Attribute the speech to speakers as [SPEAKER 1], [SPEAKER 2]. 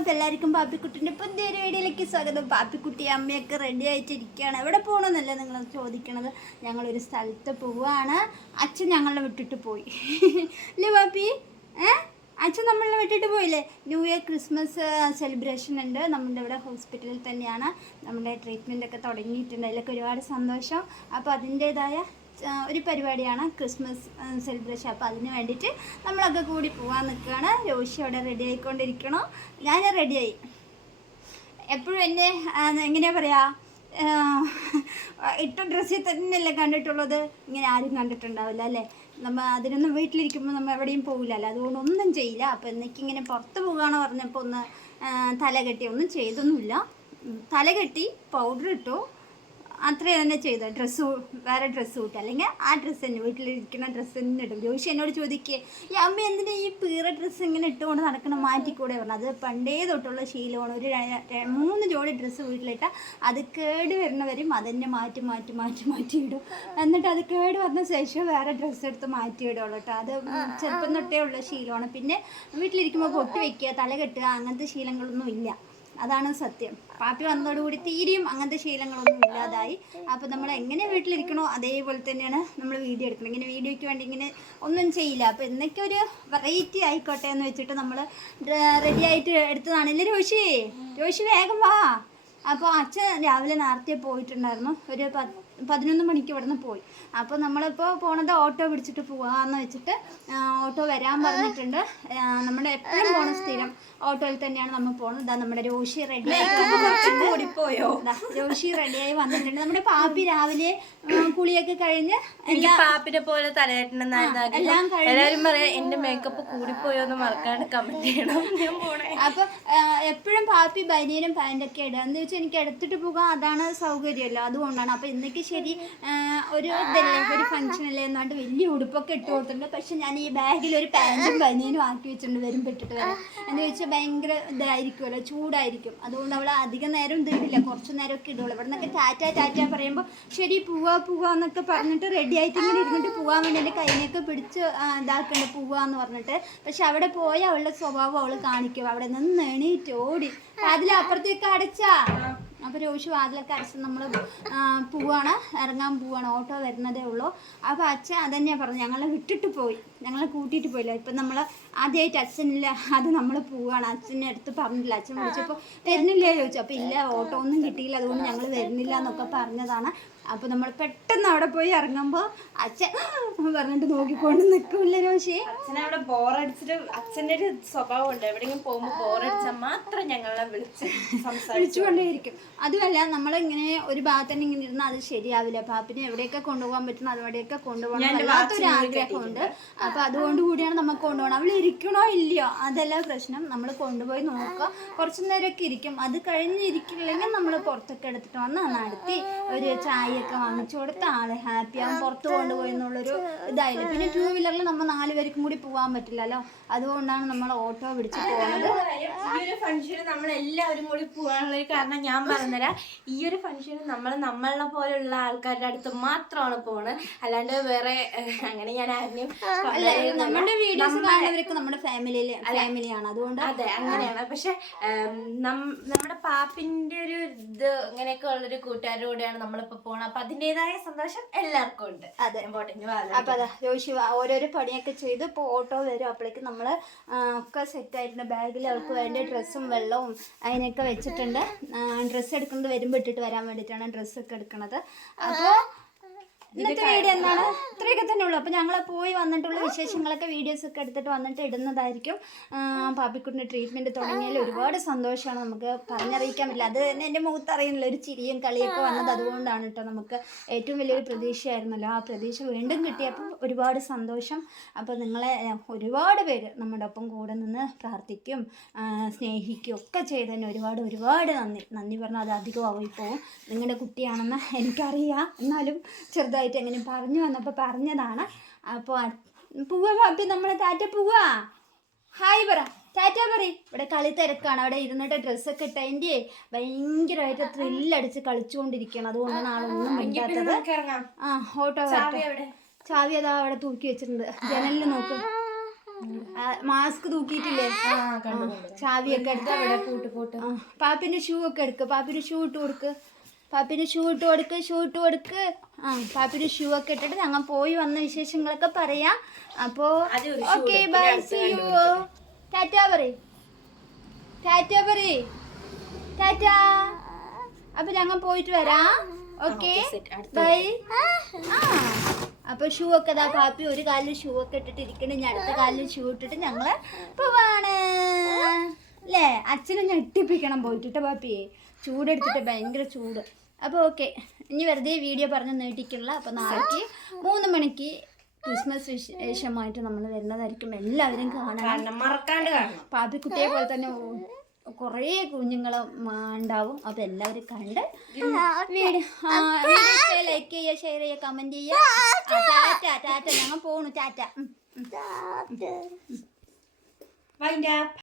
[SPEAKER 1] അപ്പോൾ എല്ലാവർക്കും പാപ്പിക്കുട്ടിന്റെ പുതിയൊരു വീഡിയോയിലേക്ക് സ്വാഗതം. പാപ്പിക്കുട്ടി അമ്മയൊക്കെ റെഡി ആയിട്ടിരിക്കുകയാണ്. എവിടെ പോകണമെന്നല്ല നിങ്ങൾ ചോദിക്കണത്? ഞങ്ങളൊരു സ്ഥലത്ത് പോവുകയാണ് അച്ഛൻ ഞങ്ങളെ വിട്ടിട്ട് പോയി. അല്ലേ പാപ്പി? ഏ? അച്ഛൻ നമ്മളെ വിട്ടിട്ട് പോയില്ലേ? ന്യൂ ഇയർ ക്രിസ്മസ് സെലിബ്രേഷൻ ഉണ്ട്. നമ്മുടെ ഇവിടെ ഹോസ്പിറ്റലിൽ തന്നെയാണ്. നമ്മുടെ ട്രീറ്റ്മെന്റ് ഒക്കെ തുടങ്ങിയിട്ടുണ്ട്. അതിലൊക്കെ ഒരുപാട് സന്തോഷം. അപ്പോൾ അതിന്റേതായ ഒരു പരിപാടിയാണ് ക്രിസ്മസ് സെലിബ്രേഷൻ. അപ്പോൾ അതിന് വേണ്ടിയിട്ട് നമ്മളൊക്കെ കൂടി പോകാൻ നിൽക്കുകയാണ്. രോഷി അവിടെ റെഡി ആയിക്കൊണ്ടിരിക്കണോ. ഞാൻ റെഡിയായി എപ്പോഴും എന്നെ എങ്ങനെയാ പറയാ ഇട്ട ഡ്രസ്സിൽ തന്നെയല്ലേ കണ്ടിട്ടുള്ളത്? ഇങ്ങനെ ആരും കണ്ടിട്ടുണ്ടാവില്ല അല്ലേ? നമ്മൾ അതിനൊന്നും വീട്ടിലിരിക്കുമ്പോൾ നമ്മൾ എവിടെയും പോകില്ലല്ലോ അതുകൊണ്ട് ഒന്നും ചെയ്യില്ല. അപ്പോൾ എനിക്കിങ്ങനെ പുറത്ത് പോകുകയാണെന്ന് പറഞ്ഞപ്പോൾ ഒന്ന് തല കെട്ടി. ഒന്നും ചെയ്തൊന്നുമില്ല. തല കെട്ടി പൗഡർ ഇട്ടു. അത്രയും തന്നെ ചെയ്തു. ഡ്രസ്സ് വേറെ ഡ്രസ്സ് കൂട്ടുക അല്ലെങ്കിൽ ആ ഡ്രസ്സ് തന്നെ വീട്ടിലിരിക്കുന്ന ഡ്രസ്സ് തന്നെ ഇടും. ജോഷി എന്നോട് ചോദിക്കുക ഈ അമ്മ എന്തിനാ ഈ പീറ ഡ്രസ്സ് ഇങ്ങനെ ഇട്ടുകൊണ്ട് നടക്കണം? മാറ്റിക്കൂടെ? പറഞ്ഞു. അത് പണ്ടേ തൊട്ടുള്ള ശീലമാണ്. ഒരു മൂന്ന് ജോഡി ഡ്രസ്സ് വീട്ടിലിട്ടാൽ അത് കേട് വരുന്നവരും അതന്നെ മാറ്റി മാറ്റി മാറ്റി മാറ്റി ഇടും. എന്നിട്ട് അത് കേട് വന്ന ശേഷം വേറെ ഡ്രസ്സ് എടുത്ത് മാറ്റി ഇടുള്ളൂ കേട്ടോ. അത് ചെറുപ്പം തൊട്ടേ ഉള്ള ശീലമാണ്. പിന്നെ വീട്ടിലിരിക്കുമ്പോൾ പൊട്ടി വെക്കുക തല കെട്ടുക അങ്ങനത്തെ ശീലങ്ങളൊന്നും ഇല്ല. അതാണ് സത്യം. പാപ്പി വന്നതോടുകൂടി തീരെയും അങ്ങനത്തെ ശീലങ്ങളൊന്നും ഇല്ലാതായി. അപ്പോൾ നമ്മൾ എങ്ങനെ വീട്ടിലിരിക്കണോ അതേപോലെ തന്നെയാണ് നമ്മൾ വീഡിയോ എടുക്കണം ഇങ്ങനെ വീഡിയോയ്ക്ക് വേണ്ടി ഇങ്ങനെ ഒന്നും ചെയ്യില്ല. അപ്പോൾ എന്നൊക്കെ ഒരു വെറൈറ്റി ആയിക്കോട്ടെ എന്ന് വെച്ചിട്ട് നമ്മൾ റെഡി ആയിട്ട് എടുത്തതാണ് ഇല്ലേ രോഷി? രോഷി വേഗം വാ. അപ്പോൾ അച്ഛൻ രാവിലെ നേരത്തെ പോയിട്ടുണ്ടായിരുന്നു. ഒരു പത്ത് പതിനൊന്ന് മണിക്ക് ഇവിടുന്ന് പോയി. അപ്പോൾ നമ്മളിപ്പോൾ പോണത് ഓട്ടോ പിടിച്ചിട്ട് പോവാന്ന് വെച്ചിട്ട് ഓട്ടോ വരാൻ പറഞ്ഞിട്ടുണ്ട്. നമ്മുടെ എപ്പോഴും പോണ സ്ഥിരം ഓട്ടോയിൽ തന്നെയാണ് നമ്മൾ പോകുന്നത് ഇതാ നമ്മുടെ രോഷി റെഡി ആയി പോയോ?
[SPEAKER 2] രോഷി
[SPEAKER 1] ദാ, രോഷി റെഡിയായി വന്നിട്ടുണ്ട്. നമ്മുടെ പാപ്പി രാവിലെ കുളിയൊക്കെ കഴിഞ്ഞ്
[SPEAKER 2] എനിക്ക് പാപ്പിനെ പോലെ തലകെട്ടണമെന്നായിരുന്നു ആഗ്രഹം.
[SPEAKER 1] എല്ലാം
[SPEAKER 2] എല്ലാവരും പറയാം എന്റെ മേക്കപ്പ് കൂടിപ്പോയോ എന്ന് മറക്കാണ്ട് കമന്റ് ചെയ്യണം. ഞാൻ പോണേ.
[SPEAKER 1] അപ്പൊ എപ്പോഴും പാപ്പി ബനിയനും പാന്റൊക്കെ ഇടുക. എന്ന് വെച്ചാൽ എനിക്ക് എടുത്തിട്ട് പോകാൻ അതാണ് സൗകര്യമല്ലോ. അതുകൊണ്ടാണ്. അപ്പൊ ഇന്നൊക്കെ ശരി ഒരു ഇതല്ലേ ഒരു ഫംഗ്ഷൻ അല്ലേ എന്നാണ്ട് വലിയ ഉടുപ്പൊക്കെ ഇട്ട് കൊടുത്തിട്ടുണ്ട്. പക്ഷെ ഞാൻ ഈ ബാഗിൽ ഒരു പാന്റും ബനിയനും ആക്കി വെച്ചിട്ടുണ്ട് വരും പെട്ടിട്ട് വരാൻ എന്ന് വെച്ചാൽ ഭയങ്കര ഇതായിരിക്കുമല്ലോ ചൂടായിരിക്കും. അതുകൊണ്ട് അവൾ അധികം നേരം ഇത് ഇടില്ല കുറച്ച് നേരമൊക്കെ ഇടുള്ളൂ. ഇവിടെ നിന്നൊക്കെ ടാറ്റ ടാറ്റ പറയുമ്പോൾ ശരി പൂവാ പോവാ എന്നൊക്കെ പറഞ്ഞിട്ട് റെഡി ആയിട്ട് ഇങ്ങനെ ഇരുന്നിട്ട് പോവാൻ വേണ്ടി എന്റെ കൈനെയൊക്കെ പിടിച്ച് ഇതാക്കണ്ട പോവാന്ന് പറഞ്ഞിട്ട്. പക്ഷെ അവിടെ പോയി അവളുടെ സ്വഭാവം അവൾ കാണിക്കും. അവിടെ നിന്ന് എണീറ്റ് ഓടി. അതിലപ്പുറത്തേക്ക് അടച്ചാ. അപ്പൊ രോഷി വാതിലൊക്കെ അടച്ച് നമ്മൾ പോവാണ്. ഇറങ്ങാൻ പോവാണ്. ഓട്ടോ വരുന്നതേ ഉള്ളൂ. അപ്പോൾ അച്ഛൻ അതന്നെയാ പറഞ്ഞു ഞങ്ങളെ വിട്ടിട്ട് പോയി. ഞങ്ങളെ കൂട്ടിയിട്ട് പോയില്ല. ഇപ്പൊ നമ്മൾ ആദ്യമായിട്ട് അച്ഛനില്ല. അത് നമ്മൾ പോവാണ്. അച്ഛന്റെ അടുത്ത് പറഞ്ഞില്ല. അച്ഛൻ വിളിച്ചപ്പോൾ വരുന്നില്ല ചോദിച്ചു. അപ്പോൾ ഇല്ല ഓട്ടോ ഒന്നും കിട്ടിയില്ല. അതുകൊണ്ട് ഞങ്ങൾ വരുന്നില്ല എന്നൊക്കെ പറഞ്ഞതാണ്. അപ്പോൾ നമ്മൾ പെട്ടെന്ന് അവിടെ പോയി ഇറങ്ങുമ്പോൾ അച്ഛൻ പറഞ്ഞിട്ട് നോക്കിക്കൊണ്ട് നിൽക്കില്ല രോഷി.
[SPEAKER 2] അച്ഛനെ അവിടെ ബോറടിച്ചിട്ട് അച്ഛന്റെ ഒരു സ്വഭാവം ഉണ്ട്. എവിടെയെങ്കിലും പോകുമ്പോ ബോറടിച്ചാൽ മാത്രം ഞങ്ങളെ വിളിച്ച്
[SPEAKER 1] വിളിച്ചുകൊണ്ടേയിരിക്കും. അതുമല്ല നമ്മളിങ്ങനെ ഒരു ഭാഗത്ത് തന്നെ ഇങ്ങനെ ഇരുന്നാൽ അത് ശരിയാവില്ല. പാപ്പിനെ എവിടെയൊക്കെ കൊണ്ടുപോകാൻ പറ്റുന്ന അതുവരെയൊക്കെ കൊണ്ടുപോകണം വല്ലാത്തൊരു ആഗ്രഹമുണ്ട്. അപ്പൊ അതുകൊണ്ട് കൂടിയാണ് നമുക്ക് കൊണ്ടുപോകണം. അവൾ ഇരിക്കണോ ഇല്ലയോ? അതല്ല പ്രശ്നം. നമ്മൾ കൊണ്ടുപോയി നോക്കുക. കുറച്ചു നേരമൊക്കെ ഇരിക്കും. അത് കഴിഞ്ഞ് ഇരിക്കില്ലെങ്കിൽ നമ്മൾ പുറത്തൊക്കെ എടുത്തിട്ട് വന്ന് നടത്തി ഒരു ചായയൊക്കെ വാങ്ങിച്ചു കൊടുത്ത് ആളെ ഹാപ്പി ആവും. പുറത്ത് കൊണ്ടുപോയി എന്നുള്ളൊരു ഇതായില്ല. പിന്നെ ടൂ വീലറിൽ നമ്മൾ നാല് പേർക്കും കൂടി പോകാൻ പറ്റില്ലല്ലോ. അതുകൊണ്ടാണ് നമ്മൾ ഓട്ടോ പിടിച്ച് പോകുന്നത്
[SPEAKER 2] ഈ ഒരു ഫംഗ്ഷന് നമ്മൾ എല്ലാവരും കൂടി പോകാനുള്ള കാരണം ഞാൻ പറഞ്ഞുതരാം ഈ ഒരു ഫംഗ്ഷന് നമ്മൾ നമ്മളെ പോലെയുള്ള ആൾക്കാരുടെ അടുത്ത് മാത്രമാണ് പോണത് അല്ലാണ്ട് വേറെ അങ്ങനെ ഞാൻ ആരെയും
[SPEAKER 1] നമ്മുടെ വീഡിയോസ് കാണുന്നവർക്ക് നമ്മുടെ ഫാമിലിയിലെ ഫാമിലിയാണ് അതുകൊണ്ട്
[SPEAKER 2] അതെ അങ്ങനെയാണ്. പക്ഷെ നമ്മുടെ പാപ്പിന്റെ ഒരു ഇത് ഇങ്ങനെയൊക്കെ ഉള്ളൊരു കൂട്ടുകാരുടെ കൂടെയാണ് നമ്മളിപ്പോ പോണത് അപ്പൊ അതിന്റേതായ സന്തോഷം എല്ലാവർക്കും ഉണ്ട്.
[SPEAKER 1] അതെ.
[SPEAKER 2] ജോഷി
[SPEAKER 1] അപ്പൊ അതാ ഓരോരോ പണിയൊക്കെ ചെയ്ത് ഇപ്പോൾ ഓട്ടോ വരും. അപ്പോഴേക്കും നമ്മൾ ഒക്കെ സെറ്റ് ആയിട്ടുണ്ട്. ബാഗിൽ അവർക്ക് വേണ്ട ഡ്രസ്സും വെള്ളവും അതിനൊക്കെ വെച്ചിട്ടുണ്ട്. ഡ്രസ്സ് എടുക്കുന്നത് വരുമ്പോൾ ഇട്ടിട്ട് വരാൻ വേണ്ടിട്ടാണ് ഡ്രസ്സൊക്കെ എടുക്കുന്നത് അപ്പോൾ ഇന്നത്തെ വീഡിയോ എന്താണ്? ഇത്രയൊക്കെ തന്നെ ഉള്ളൂ. അപ്പോൾ ഞങ്ങൾ പോയി വന്നിട്ടുള്ള വിശേഷങ്ങളൊക്കെ വീഡിയോസ് ഒക്കെ എടുത്തിട്ട് വന്നിട്ട് ഇടുന്നതായിരിക്കും. പാപ്പിക്കുട്ടിന്റെ ട്രീറ്റ്മെന്റ് തുടങ്ങിയാൽ ഒരുപാട് സന്തോഷമാണ് നമുക്ക് പറഞ്ഞറിയിക്കാൻ പറ്റില്ല. അത് തന്നെ എന്റെ മുഖത്ത് അറിയുന്നില്ല ഒരു ചിരിയും കളിയൊക്കെ വന്നത് അതുകൊണ്ടാണ് കേട്ടോ നമുക്ക് ഏറ്റവും വലിയൊരു പ്രതീക്ഷയായിരുന്നല്ലോ. ആ പ്രതീക്ഷ വീണ്ടും കിട്ടിയപ്പോൾ ഒരുപാട് സന്തോഷം. അപ്പോൾ നിങ്ങളെ ഒരുപാട് പേര് നമ്മുടെ ഒപ്പം കൂടെ നിന്ന് പ്രാർത്ഥിക്കും സ്നേഹിക്കും ഒക്കെ ചെയ്തതിന് ഒരുപാട് ഒരുപാട് നന്ദി. നന്ദി പറഞ്ഞാൽ അത് അധികമായി ഇപ്പോൾ നിങ്ങളുടെ കുട്ടിയാണെന്ന് എനിക്കറിയാം. എന്നാലും ചെറുതായിട്ട് എങ്ങനെ പറഞ്ഞു വന്നപ്പോൾ പറഞ്ഞതാണ്. അപ്പോൾ പൂവ പാപ്പി നമ്മളെ താറ്റ പൂവാ? ഹായ് പറ. ടാറ്റ പറ ഇവിടെ കളി തിരക്കാണ്. അവിടെ ഇരുന്നിട്ട് ഡ്രസ്സൊക്കെ ഇട്ടതിന്റെ ഭയങ്കരമായിട്ട് ത്രില്ലടിച്ച് കളിച്ചുകൊണ്ടിരിക്കുകയാണ് അതുകൊണ്ടാണ് ആളൊന്നും മിണ്ടാത്തത്. ആ ഓട്ടോ
[SPEAKER 2] ചാവി
[SPEAKER 1] അതാ അവിടെ തൂക്കി വെച്ചിട്ടുണ്ട്. ജനലിൽ നോക്ക്. മാസ്ക് തൂക്കിയിട്ടില്ലേ? ചാവിയൊക്കെ എടുത്ത് പാപ്പിന്റെ ഷൂ ഒക്കെ എടുക്ക്. പാപ്പിന്റെ ഷൂ ഇട്ട് കൊടുക്ക്. പാപ്പിന്റെ ഷൂ ഇട്ട് കൊടുക്ക് ഷൂ ഇട്ട് കൊടുക്ക്. ആ പാപ്പിന് ഷൂ ഒക്കെ ഇട്ടിട്ട് ഞങ്ങൾ പോയി വന്ന വിശേഷങ്ങളൊക്കെ പറയാം. അപ്പോ okay bye see you. Tata പറയ്. ടാറ്റ പറയ്. ടാറ്റ അപ്പൊ ഞങ്ങൾ പോയിട്ട് വരാം. ഓക്കെ ബൈ ആ അപ്പൊ ഷൂ ഒക്കെ ഇതാ പാപ്പി ഒരു കാലിൽ ഷൂ ഒക്കെ ഇട്ടിട്ട് ഇരിക്കണേ ഞാൻ അടുത്ത കാലിൽ ഷൂ ഇട്ടിട്ട് ഞങ്ങൾ പോവാണ്. അല്ലേ അച്ഛനെ ഞെട്ടിപ്പിക്കണം പോയിട്ടിട്ട് പാപ്പിയെ. ചൂടെടുത്തിട്ട് ഭയങ്കര ചൂട്. അപ്പോൾ ഓക്കെ. ഇനി വെറുതെ വീഡിയോ പറഞ്ഞ് നീട്ടിക്കുള്ള അപ്പോൾ നാളേക്ക് മൂന്ന് മണിക്ക് ക്രിസ്മസ് വിശേഷമായിട്ട് നമ്മൾ വരുന്നതായിരിക്കും. എല്ലാവരും
[SPEAKER 2] കാരണം മറക്കാണ്ട് കാണണം.
[SPEAKER 1] പാപ്പിക്കുട്ടിയെ പോലെ തന്നെ കുറേ കുഞ്ഞുങ്ങൾ ഉണ്ടാവും. അപ്പോൾ എല്ലാവരും കണ്ട് വീഡിയോ ലൈക്ക് ചെയ്യുക ഷെയർ ചെയ്യുക കമന്റ് ചെയ്യുക. Tata tata. ഞങ്ങൾ പോണു. ടാറ്റ.